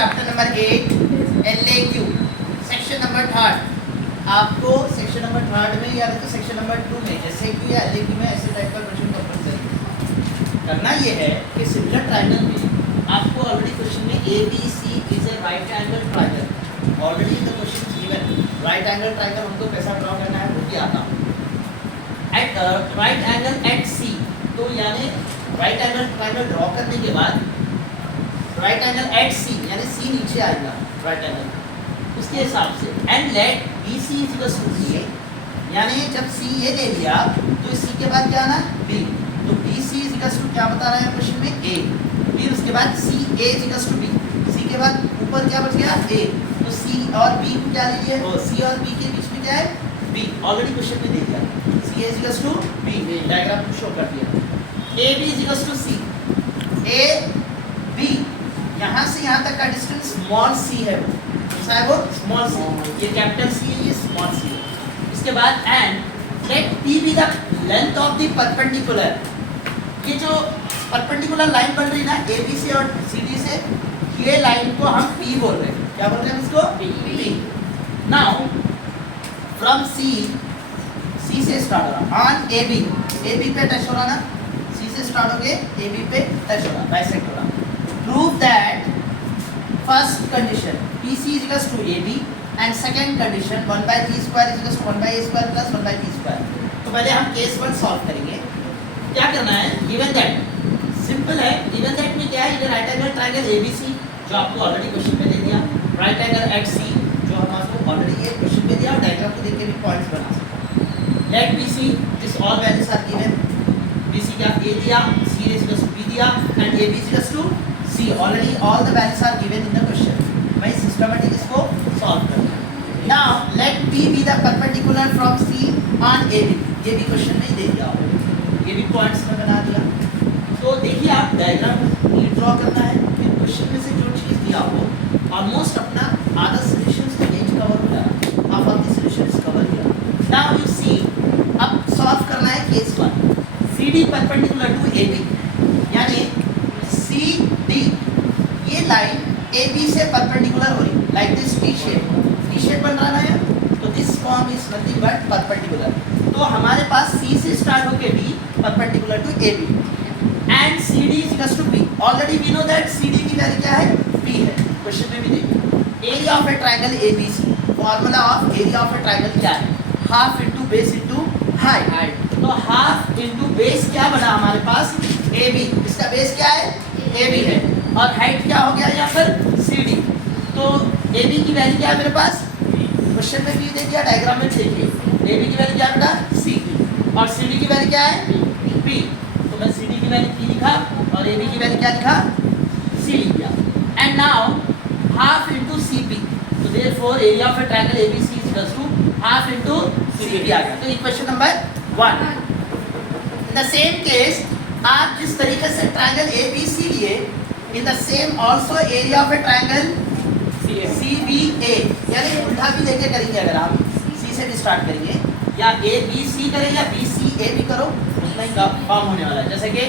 Chapter number 8 LAQ section number 3 आपको section number 3 में या तो सेक्शन नंबर 2 में SAQ या LAQ में ऐसे टाइप का क्वेश्चन कंपलसरी करना ये है कि सिमिलर ट्रायंगल में आपको ऑलरेडी क्वेश्चन में ABC is a right angle triangle already the question given right angle triangle हमको कैसा ड्रॉ करना है वो भी आता at right angle at C तो यानी राइट एंगल ट्रायंगल ड्रॉ करने के बाद राइट एंगल एट C यानी C नीचे आएगा राइट एंगल उसके हिसाब से and let BC is equal to A यानी जब C ये ले लिया तो इस C के बाद क्या आना B तो BC इज इक्वल टू क्या बता रहा है क्वेश्चन में A फिर उसके बाद CA is equal to B C के बाद ऊपर क्या बच गया A तो C और B को क्या ले लिया C और B के बीच में क्या है B ऑलरेडी क्वेश्चन में दे दिया CA is equal to B diagram को शो कर दिया AB is equal to C A B यहाँ से यहाँ तक का डिस्टेंस स्मॉल c है वो कैसा है वो स्मॉल c ये कैपिटल C है ये स्मॉल c है इसके बाद and let P be the length of the perpendicular ये जो परपेंडिकुलर लाइन बन रही है ना AB से और CD से ये लाइन को हम P बोल रहे हैं क्या बोल रहे हैं इसको P नाउ फ्रॉम C से स्टार्ट हो रहा ऑन AB पे टच हो रहा ना C से स्टार्ट होके AB पे टच हो रहा बाइसेक्ट हो रहा prove that first condition PC is equals to AB and second condition 1 by T square is equals to 1 by A square plus 1 by T square तो पहले हम केस 1 सॉल्व करेंगे क्या करना है given that सिंपल है given that में क्या है इधर राइट एंगल ट्रायंगल ABC जो आपको ऑलरेडी क्वेश्चन में दे दिया राइट एंगल एट C जो हम आपको ऑलरेडी ये क्वेश्चन में दिया और डायग्राम को देख के भी पॉइंट्स बना सकते हैं let BC this all values are given BC क्या A दिया C is equals to B दिया and AB is equals to See, already all the values are given in the question. मैं systematic इसको solve करूँगा. Now let P be the perpendicular from C on AB. ये भी question में ही दे दिया होगा. ये भी points में बना दिया. तो देखिए आप diagram नीट draw करना है. फिर question में से जो चीज़ दिया हो, almost अपना आधा solutions का range cover हो जाएगा. Half of the solutions cover किया. Now you see, अब solve करना है case 1. CD perpendicular to AB. यानी CD ये लाइन AB से परपेंडिकुलर हो रही लाइक दिस टी शेप बन रहा है तो this form is nothing but perpendicular तो हमारे पास C से स्टार्ट होके D perpendicular to AB and CD is equal to P already we know that CD की वैल्यू क्या है P है क्वेश्चन में भी देखिए area of a triangle ABC formula of area of a triangle क्या है half into base into height तो हाफ इनटू बेस क्या बना हमारे पास AB इसका बेस क्या है AB है और हाइट क्या हो गया यहाँ पर CD तो AB की वैल्यू क्या है मेरे पास क्वेश्चन में भी दे दिया डायग्राम में देखिए AB की वैल्यू क्या है बेटा C और CD की वैल्यू क्या है P तो मैं CD की वैल्यू P लिखा और AB की वैल्यू क्या लिखा C लिख दिया and now half into CP तो therefore area of a triangle ABC is equal to half into CP आ गया तो equation number 1 in the same case आप जिस तरीके से ट्रायंगल ABC लिए in the same also area of a triangle CBA यानी उल्टा भी लेके करेंगे अगर आप C से भी स्टार्ट करेंगे या ABC करें या BCA भी करो उतना ही फॉर्म होने वाला है जैसे कि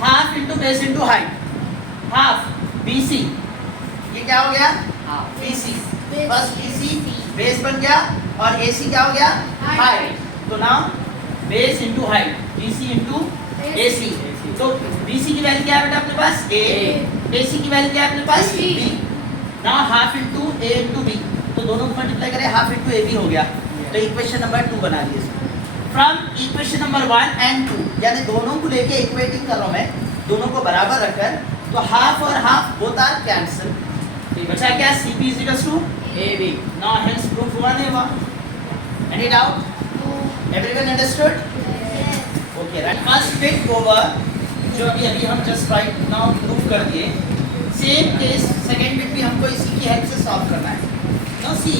half into base into height half BC ये क्या हो गया BC बस BC बेस बन गया और AC क्या हो गया हाइट तो now base into height BC into AC तो BC की वैल्यू क्या है बेटा अपने पास A AC की वैल्यू क्या है अपने पास B now half into A into B तो दोनों को मल्टीप्लाई करें हाफ इनटू AB हो गया तो इक्वेशन नंबर 2 बना दिए फ्रॉम इक्वेशन नंबर 1 एंड 2 यानी दोनों को लेके इक्वेटिंग कर रहा हूं मैं दोनों को बराबर रखकर तो हाफ और हाफ बोथ आर कैंसिल तो बचा क्या CP is equal to AB now hence proof हुआ नहीं हुआ any doubt everyone understood okay right first bit over जो अभी हम जस्ट राइट नाउ प्रूव कर दिए सेम केस सेकंड बिट भी हमको इसी की हेल्प से सॉल्व करना है नाउ सी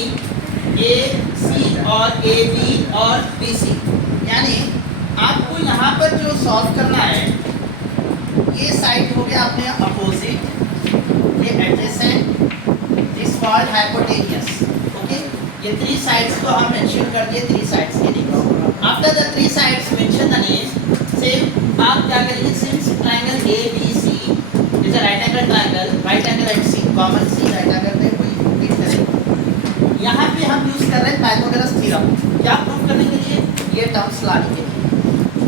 AC और AB और BC यानी आपको यहाँ पर जो सॉल्व करना है ये साइड हो गया अपने अपोजिट ये adjacent this called hypotenuse okay ये 3 साइड्स को हम मेंशन कर दिए 3 साइड्स के लिए after the 3 sides mention the names same आप क्या करेंगे since triangle ABC is a right angle triangle, right angle at C, common C right angle पे कोई फिट करें। यहाँ पे हम यूज कर रहे हैं पाइथागोरस थ्योरम। क्या प्रूव करने के लिए? ये टर्म्स लाने के लिए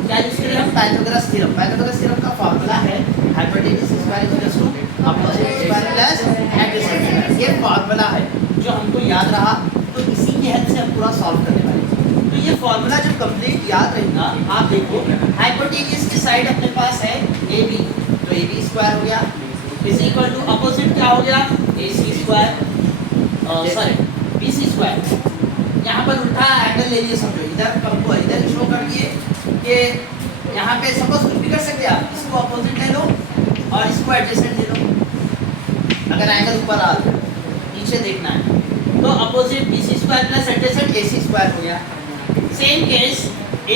क्या यूज करें हम? Pythagoras theorem. पाइथागोरस थ्योरम का फार्मूला है hypotenuse square equals to opposite square plus adjacent square. ये फार्मूला है जो हमको याद रहा, तो इसी की हेल्प से हम पूरा सॉल्व करने वाले हैं। तो ये फार्मूला जब कंप्लीट याद रहेगा, आप देखो हाइपोटेन्यूज की साइड अपने पास है AB, तो AB स्क्वायर हो गया इज इक्वल टू अपोजिट क्या हो गया? AC square, sorry BC square. यहाँ पर उल्टा एंगल ले लिए, समझो इधर हमको इधर शो कर दिए कि यहाँ पे सपोज कुछ भी कर सकते हैं आप, इसको अपोजिट ले लो और इसको एडजेसेंट ले लो। अगर एंगल ऊपर आ रहा है नीचे देखना है तो opposite BC square plus adjacent AC square हो गया। सेम केस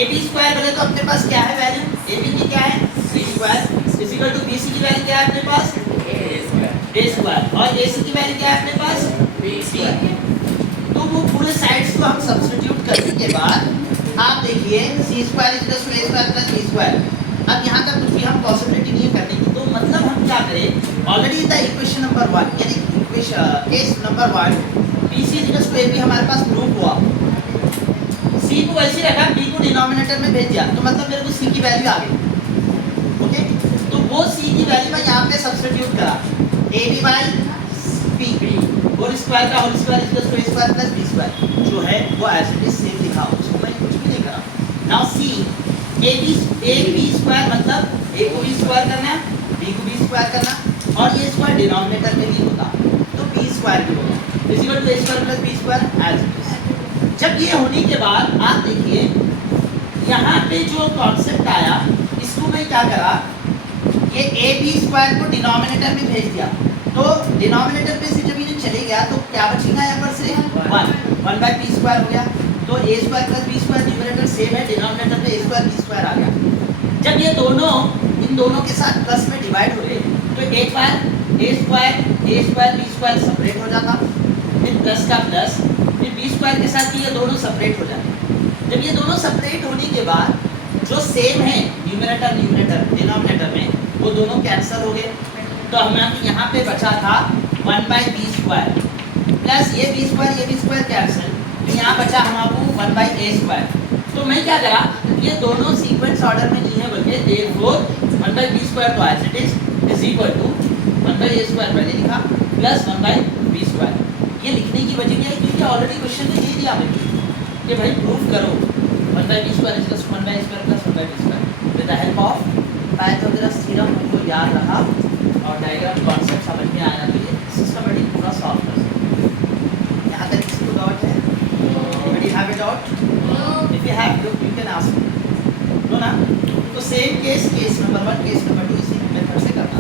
AB स्क्वायर बोले तो अपने पास क्या है वैल्यू? AB की क्या है? C square is equal to BC की वैल्यू क्या है अपने पास? A स्क्वायर, और AC की वैल्यू क्या है अपने पास? B। तो वो पूरे साइड्स को हम सब्स्टिट्यूट करने के बाद आप देखिए C square is equal to A square plus B square. अब यहाँ तक कुछ भी हम पॉसिबिलिटी नहीं है करने की, तो मतलब हम क्या करें? ऑलरेडी द इक्वेशन नंबर 1 यानी case number 1 BC is equal to AB हमारे पास प्रूव हुआ। C को वैसे रखा, B को डिनोमिनेटर में भेज दिया, तो मतलब मेरे को C की वैल्यू आ गई। ओके, तो वो C की वैल्यू मैं यहाँ पे सब्स्टिट्यूट करा AB by B whole square का whole square is equal to A square plus B square जो है वो एज इट इज सेम लिखा, उसको मैं कुछ भी नहीं करा। नाउ C AB स्क्वायर मतलब A को भी स्क्वायर करना है, B को भी स्क्वायर करना, और ये स्क्वायर डिनोमिनेटर में भी होता तो B स्क्वायर भी होगा is equal to A square plus B square as it is. जब ये होने के बाद आप देखिए यहाँ पे जो कॉन्सेप्ट आया, इसको मैं क्या करा, ये AB स्क्वायर को डिनोमिनेटर में भेज दिया, तो डिनोमिनेटर पे से जब ये चले गया तो क्या बचेगा यहाँ पर से 1 बाई पी स्क्वायर हो गया। तो A square plus B square numerator same है, डिनोमिनेटर में A स्क्वायर B स्क्वायर आ गया। जब ये दोनों इन दोनों के साथ प्लस में डिवाइड हुए तो एक बार A square B square separate हो जाता, फिर प्लस का प्लस, फिर B स्क्वायर के साथ भी ये दोनों सेपरेट हो जाते। जब ये दोनों सेपरेट होने के बाद जो सेम है न्यूमरेटर डिनोमिनेटर में, वो दोनों कैंसिल हो गए, तो हमें यहाँ पे बचा था 1 बाई बी स्क्वायर प्लस ये बी स्क्वायर कैंसिल, तो यहाँ बचा हमारे 1 बाई ए स्क्वायर। तो मैं क्या करा, ये दोनों सीक्वेंस ऑर्डर में नहीं है बल्कि देयरफॉर 1 बाई बी स्क्वायर तो as it is equal to 1 by A square पहले लिखा प्लस 1 बाई बी स्क्वायर। ये लिखने की वजह क्या है, क्योंकि ऑलरेडी क्वेश्चन में दे दिया मुझे कि भाई प्रूफ करो 1 by B square is equal to 1 by A square plus 1 by B square with the help of Pythagoras theorem. हमको याद रहा और डायग्राम कॉन्सेप्ट समझ में आया तो ये सिस्टमैटिक पूरा सॉल्व कर सकते हैं। यहाँ तक किसी को डाउट है? Anybody have a doubt? If you have, you can ask me. No ना? तो same case number 1 case number 2 इसी मेथड से करना।